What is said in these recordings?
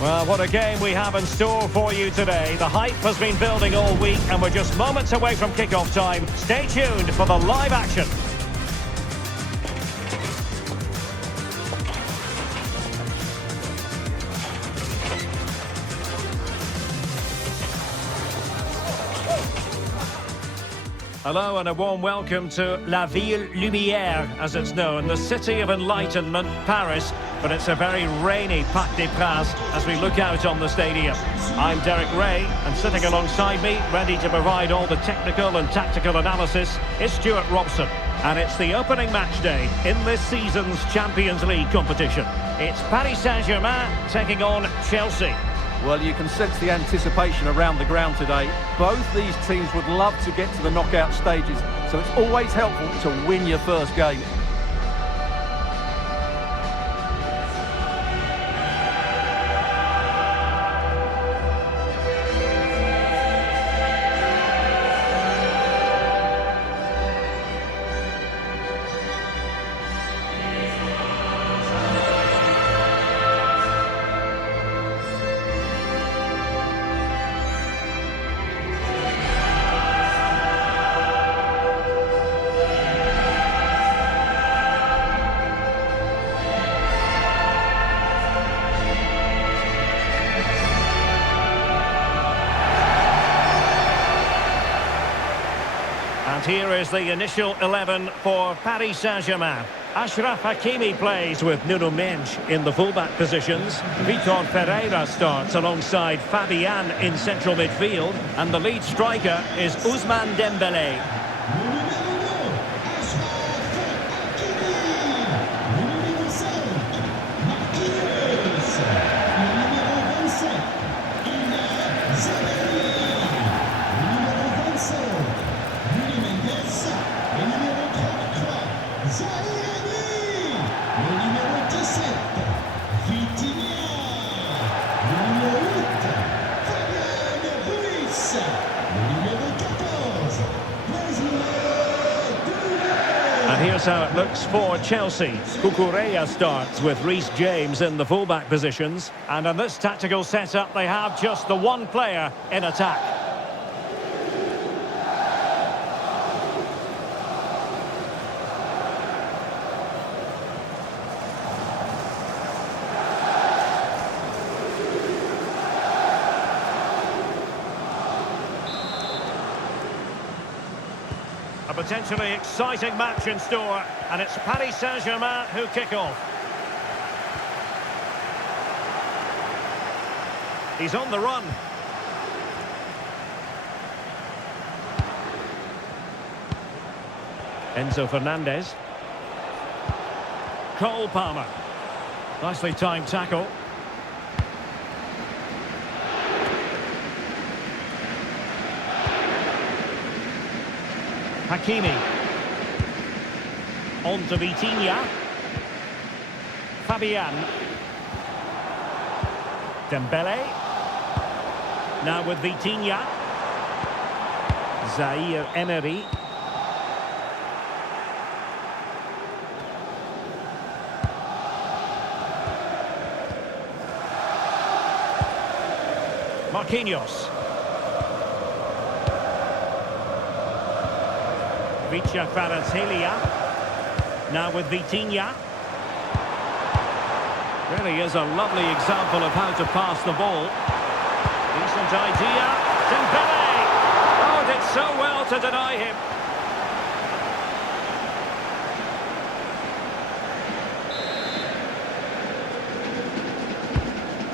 Well, what a game we have in store for you today. The hype has been building all week and we're just moments away from kickoff time. Stay tuned for the live action. Hello and a warm welcome to La Ville Lumière, as it's known, the city of enlightenment, Paris. But it's a very rainy Parc des Princes as we look out on the stadium. I'm Derek Ray, and sitting alongside me, ready to provide all the technical and tactical analysis, is Stuart Robson. And it's the opening match day in this season's Champions League competition. It's Paris Saint-Germain taking on Chelsea. Well, you can sense the anticipation around the ground today. Both these teams would love to get to the knockout stages, so it's always helpful to win your first game. And here is the initial 11 for Paris Saint-Germain. Achraf Hakimi plays with Nuno Mendes in the fullback positions. Vitor Pereira starts alongside Fabian in central midfield. And the lead striker is Ousmane Dembele. And here's how it looks for Chelsea. Cucurella starts with Reece James in the fullback positions. And in this tactical setup, they have just the one player in attack. A potentially exciting match in store, and it's Paris Saint-Germain who kick off. He's on the run. Enzo Fernandez. Cole Palmer. Nicely timed tackle. Hakimi. On to Vitinha. Fabian. Dembele. Now with Vitinha. Zaire Emery. Marquinhos. Vicha Kvaratskhelia. Now with Vitinha. Really is a lovely example of how to pass the ball. Decent idea. Dembele! Oh, did so well to deny him.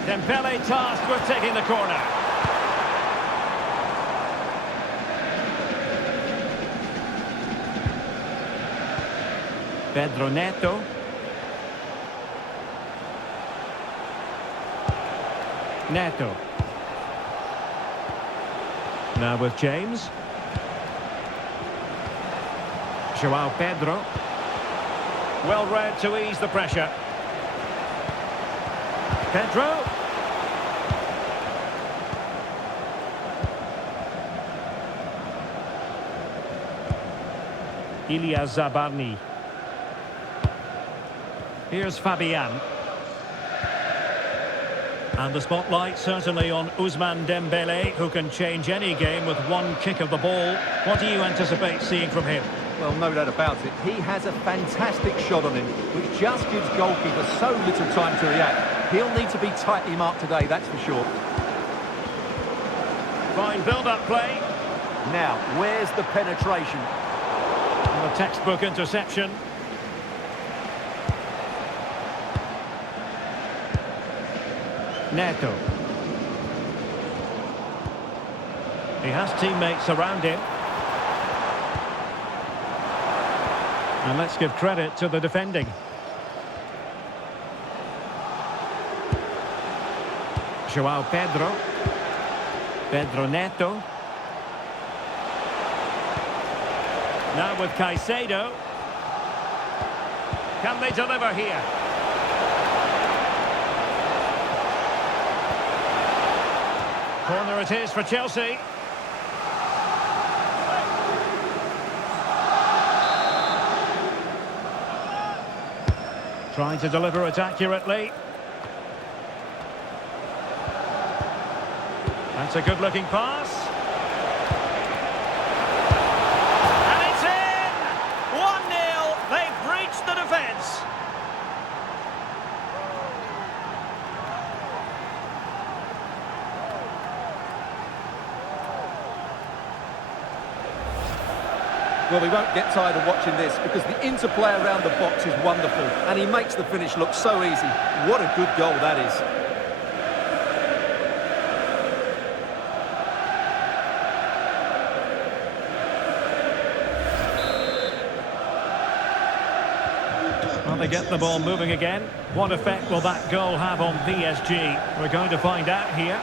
Dembele tasked with taking the corner. Pedro Neto. Neto. Now with James. Joao Pedro. Well read to ease the pressure. Pedro. Ilya Zabarny. Here's Fabian. And the spotlight certainly on Ousmane Dembele, who can change any game with one kick of the ball. What do you anticipate seeing from him? Well, no doubt about it. He has a fantastic shot on him, which just gives goalkeepers so little time to react. He'll need to be tightly marked today, that's for sure. Fine build-up play. Now, where's the penetration? And a textbook interception. Neto. He has teammates around him. And let's give credit to the defending. Joao Pedro. Pedro Neto. Now with Caicedo. Can they deliver here? Corner it is for Chelsea. Trying to deliver it accurately. That's a good-looking pass. And it's in! 1-0. They've breached the defence. Well, we won't get tired of watching this because the interplay around the box is wonderful and he makes the finish look so easy. What a good goal that is. Well, they get the ball moving again. What effect will that goal have on PSG? We're going to find out here.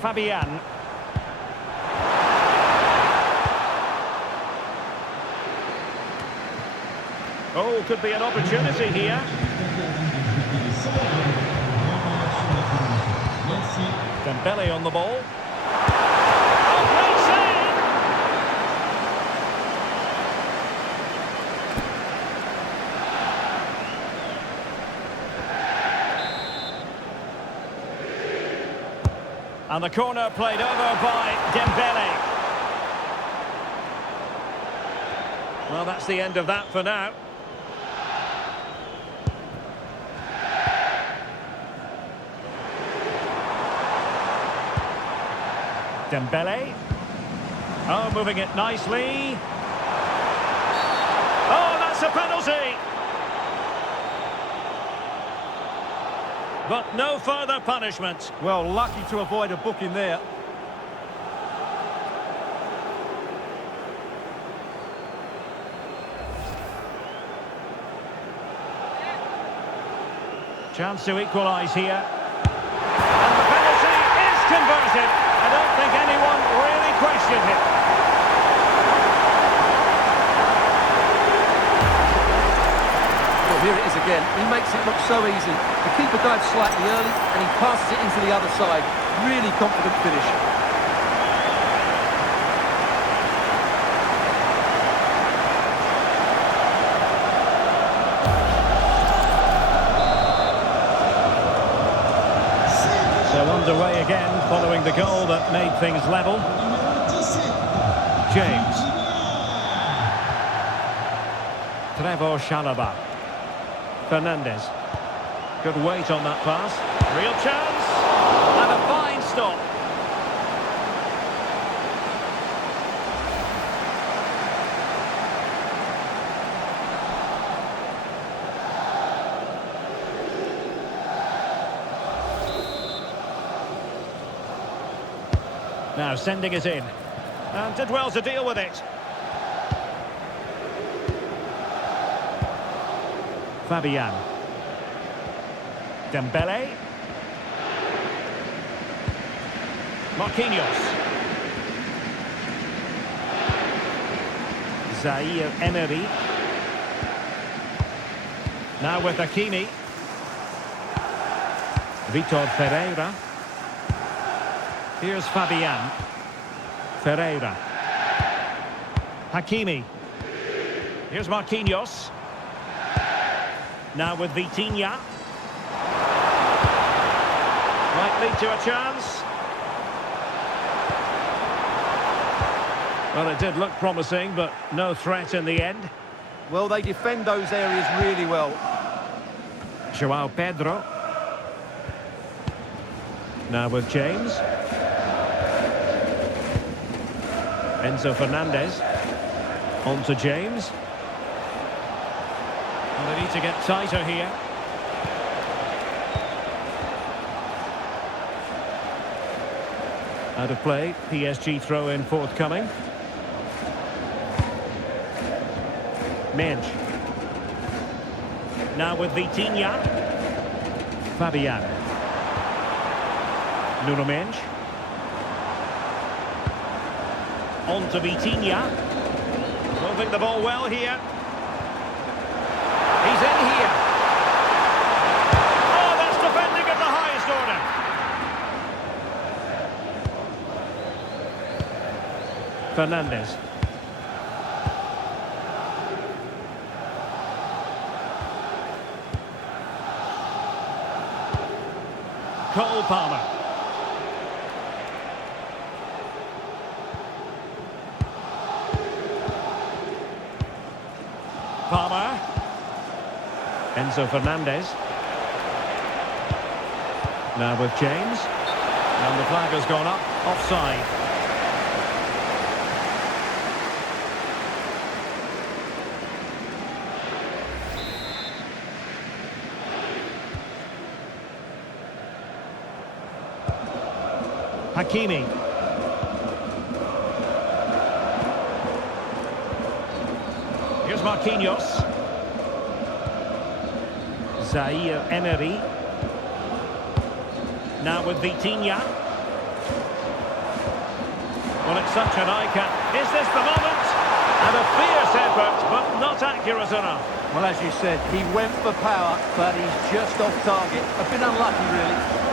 Fabian. Oh, could be an opportunity here. Dembele on the ball. Oh, great save! And the corner played over by Dembele. Well, that's the end of that for now. Dembele. Oh, moving it nicely. Oh, that's a penalty! But no further punishment. Well, lucky to avoid a booking there. Chance to equalise here. And the penalty is converted. I don't think anyone really questioned it. Well, here it is again. He makes it look so easy. The keeper dives slightly early and he passes it into the other side. Really confident finish. So underway again, following the goal that made things level. James. Trevor Chalobah. Fernandez. Good weight on that pass. Real chance. And a fine stop. Now sending it in. And did well to deal with it. Fabian. Dembele. Marquinhos. Zaire Emery. Now with Hakimi. Vitor Ferreira. Here's Fabian. Ferreira. Hakimi. Here's Marquinhos. Now with Vitinha. Might lead to a chance. Well, it did look promising, but no threat in the end. Well, they defend those areas really well. João Pedro. Now with James. Enzo Fernandez. On to James. Well, they need to get tighter here. Out of play. PSG throw-in forthcoming. Mensch. Now with Vitinha. Fabian. Nuno Mensch. On to Vitinha. Moving the ball well here. He's in here. Oh, that's defending of the highest order. Fernandez. Cole Palmer. Palmer. Enzo Fernandez. Now with James. And the flag has gone up. Offside. Hakimi. Here's Marquinhos. Zaire Emery. Now with Vitinha. Well, it's such an eye-catch. Is this the moment? And a fierce effort, but not accurate enough. Well, as you said, he went for power, but he's just off target. A bit unlucky, really.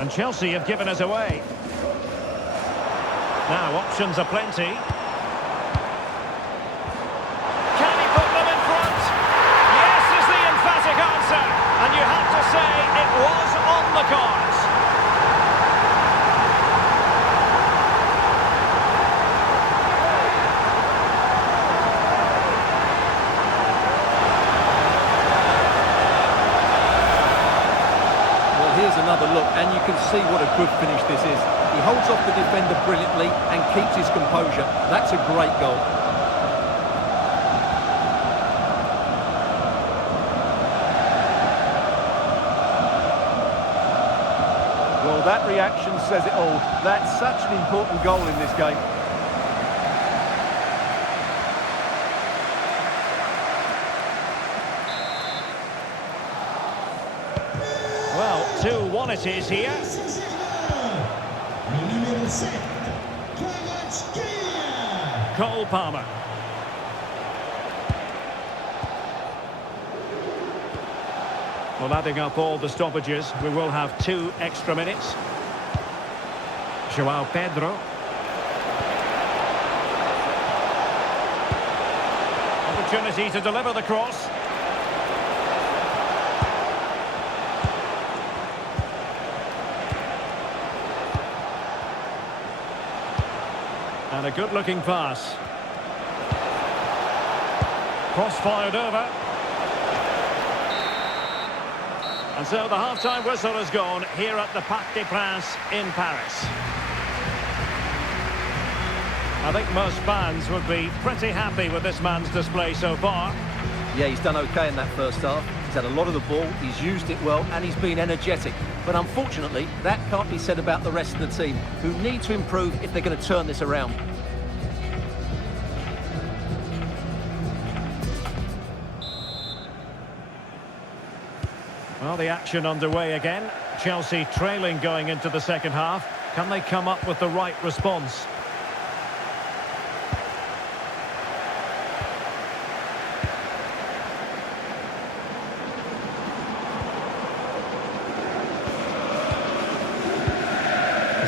And Chelsea have given us away. Now, options are plenty. Can he put them in front? Yes is the emphatic answer. And you have to say it was on the cards. Here's another look, and you can see what a good finish this is. He holds off the defender brilliantly and keeps his composure. That's a great goal. Well, that reaction says it all. That's such an important goal in this game. Well, 2-1 it is here. Cole Palmer. Well, adding up all the stoppages, we will have 2 extra minutes. João Pedro. Opportunity to deliver the cross. And a good-looking pass. Cross fired over. And so the half-time whistle has gone here at the Parc des Princes in Paris. I think most fans would be pretty happy with this man's display so far. Yeah, he's done okay in that first half. He's had a lot of the ball, he's used it well, and he's been energetic. But unfortunately, that can't be said about the rest of the team, who need to improve if they're going to turn this around. Well, the action underway again. Chelsea trailing going into the second half. Can they come up with the right response?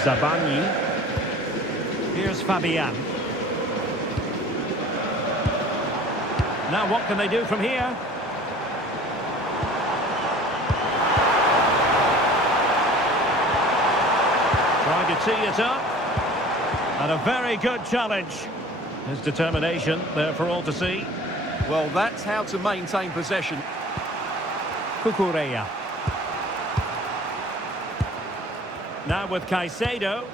Zabani. Here's Fabian. Now what can they do from here? Trying to tee it up. And a very good challenge. His determination there for all to see. Well, that's how to maintain possession. Cucurella. Now with Caicedo.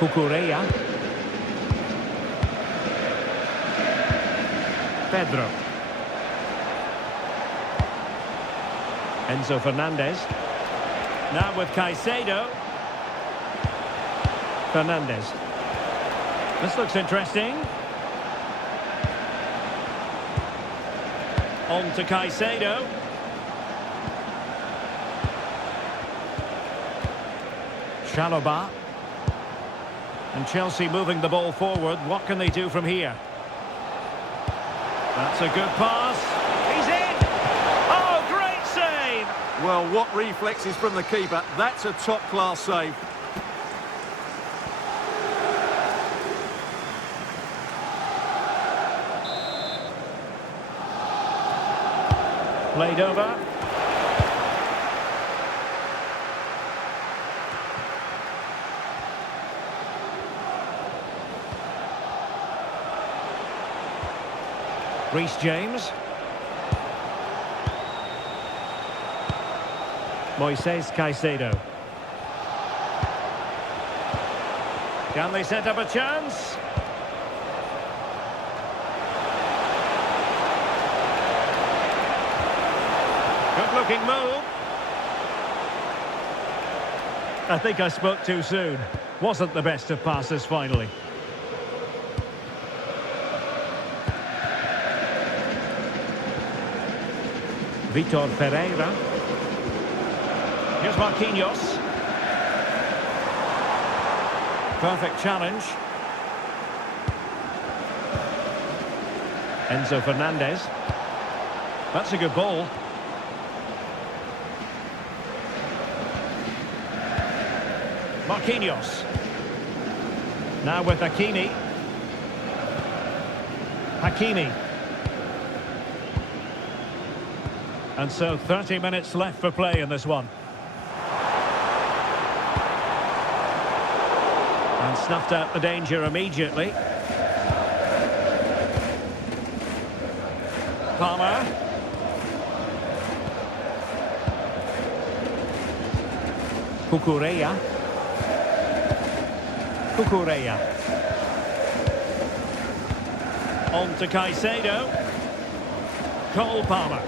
Cucurella. Pedro. Enzo Fernandez. Now with Caicedo. Fernandez. This looks interesting. On to Caicedo. Chalobah. And Chelsea moving the ball forward. What can they do from here? That's a good pass. He's in! Oh, great save! Well, what reflexes from the keeper. That's a top-class save. Played over. Reece James. Moises Caicedo. Can they set up a chance? Good-looking move. I think I spoke too soon. Wasn't the best of passes finally. Vitor Pereira. Here's Marquinhos. Perfect challenge. Enzo Fernandez. That's a good ball. Marquinhos. Now with Hakimi. Hakimi. And so 30 minutes left for play in this one. And snuffed out the danger immediately. Palmer. Cucurella. Cucurella. On to Caicedo. Cole Palmer.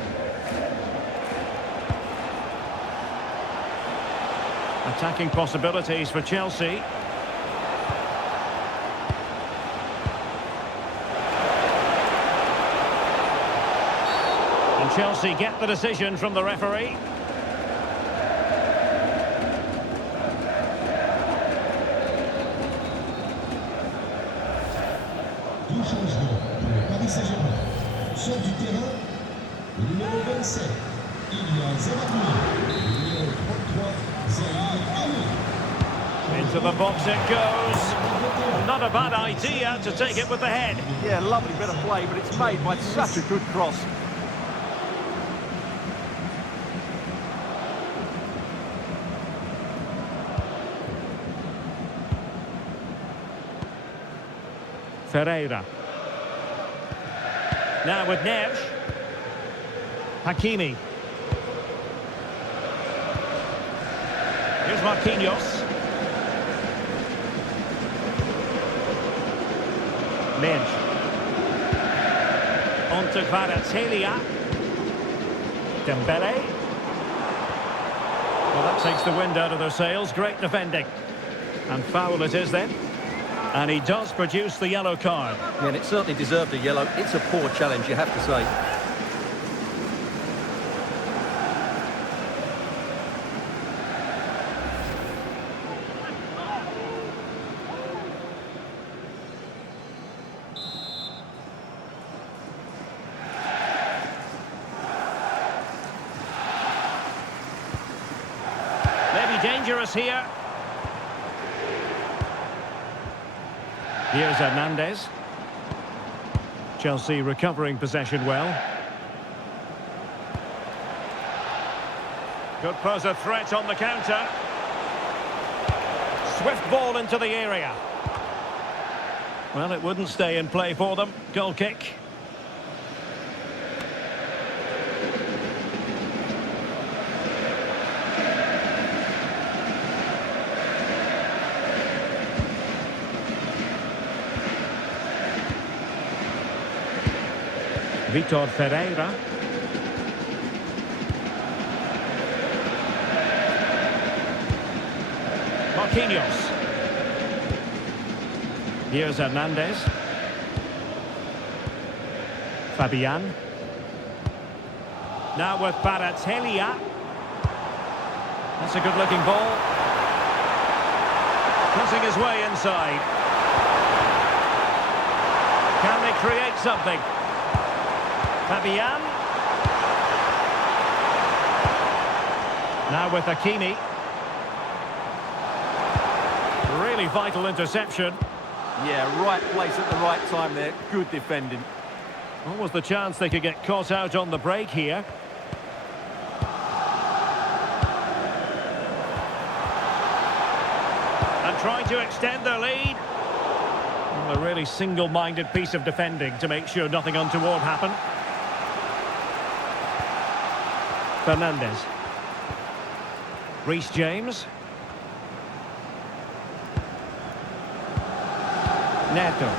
Attacking possibilities for Chelsea. And Chelsea get the decision from the referee. Deux changements pour le Paris Saint-Germain. Sort du terrain, le numéro 27, Ilya Zaratni. Le numéro 33, Zahir Emery. Into the box it goes. Not a bad idea to take it with the head. Yeah, lovely bit of play, but it's made by such a good cross. Ferreira. Now with Neves. Hakimi. Here's Marquinhos. Mensch. On to Kvaratskhelia. Dembele. Well, that takes the wind out of their sails. Great defending. And foul it is then. And he does produce the yellow card. Yeah, and it certainly deserved a yellow. It's a poor challenge, you have to say. Maybe dangerous here. Here's Hernandez. Chelsea recovering possession well. Could pose a threat on the counter. Swift ball into the area. Well, it wouldn't stay in play for them. Goal kick. Vitor Ferreira. Marquinhos. Here's Hernandez. Fabian. Now with Baratelia. That's a good-looking ball. Cutting his way inside. Can they create something? Fabian. Now with Hakimi. Really vital interception. Yeah, right place at the right time there. Good defending. What was the chance they could get caught out on the break here? And trying to extend their lead. Well, a really single-minded piece of defending to make sure nothing untoward happened. Fernandez. Reece James. Neto.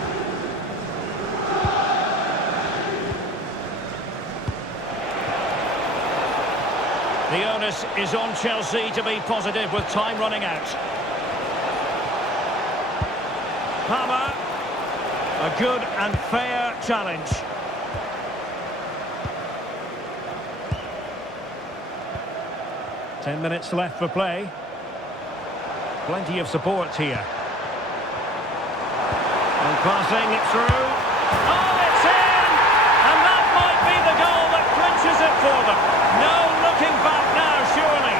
The onus is on Chelsea to be positive with time running out. Palmer. A good and fair challenge. Ten minutes left for play. Plenty of support here. And passing it through. Oh, it's in! And that might be the goal that clinches it for them. No looking back now, surely.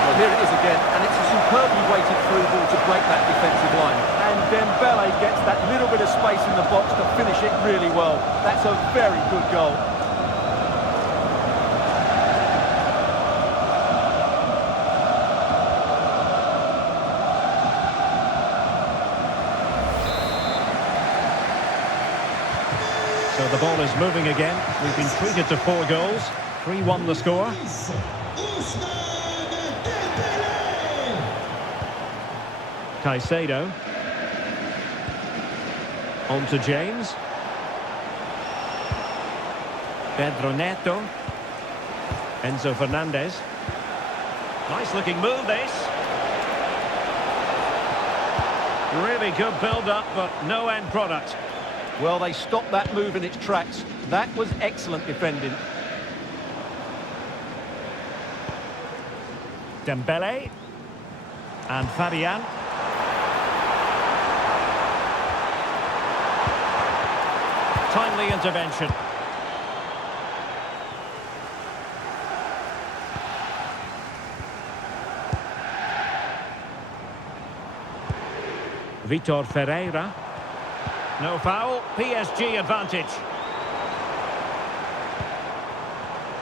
Well, here it is again, and it's a superbly weighted through ball to break that defensive line. And Dembele gets that little bit of space in the box to finish it really well. That's a very good goal. So the ball is moving again. We've been treated to 4 goals. 3-1 the score. Caicedo. On to James. Pedro Neto. Enzo Fernandez. Nice looking move this. Really good build-up, but no end product. Well, they stopped that move in its tracks. That was excellent defending. Dembele. And Fabian. Timely intervention. Vitor Ferreira. No foul. PSG advantage.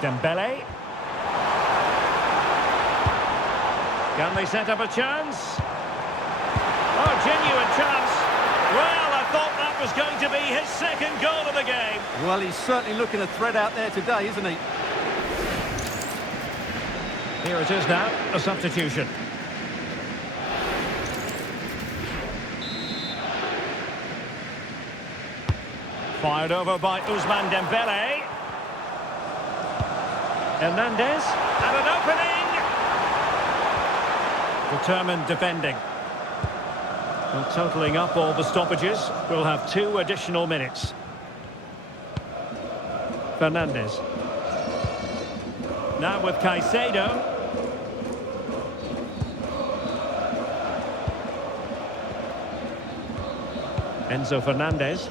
Dembele. Can they set up a chance? Oh, genuine chance. Well, I thought that was going to be his second goal of the game. Well, he's certainly looking a threat out there today, isn't he? Here it is now, a substitution. Fired over by Ousmane Dembele. Hernandez, and an opening! Determined defending. Well, totalling up all the stoppages, we'll have 2 additional minutes. Fernandez. Now with Caicedo. Enzo Fernandez.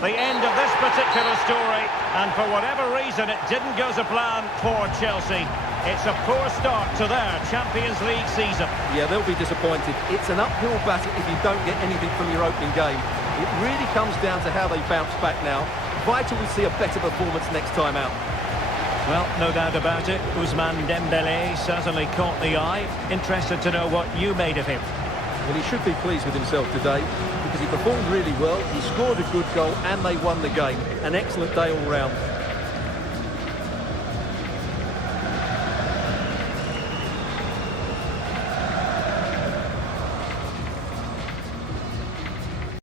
The end of this particular story, and for whatever reason it didn't go to plan for Chelsea. It's a poor start to their Champions League season. Yeah, they'll be disappointed. It's an uphill battle if you don't get anything from your opening game. It really comes down to how they bounce back now. Vital we see a better performance next time out. Well, no doubt about it. Ousmane Dembele certainly caught the eye. Interested to know what you made of him. Well, he should be pleased with himself today because he performed really well, he scored a good goal and they won the game. An excellent day all round.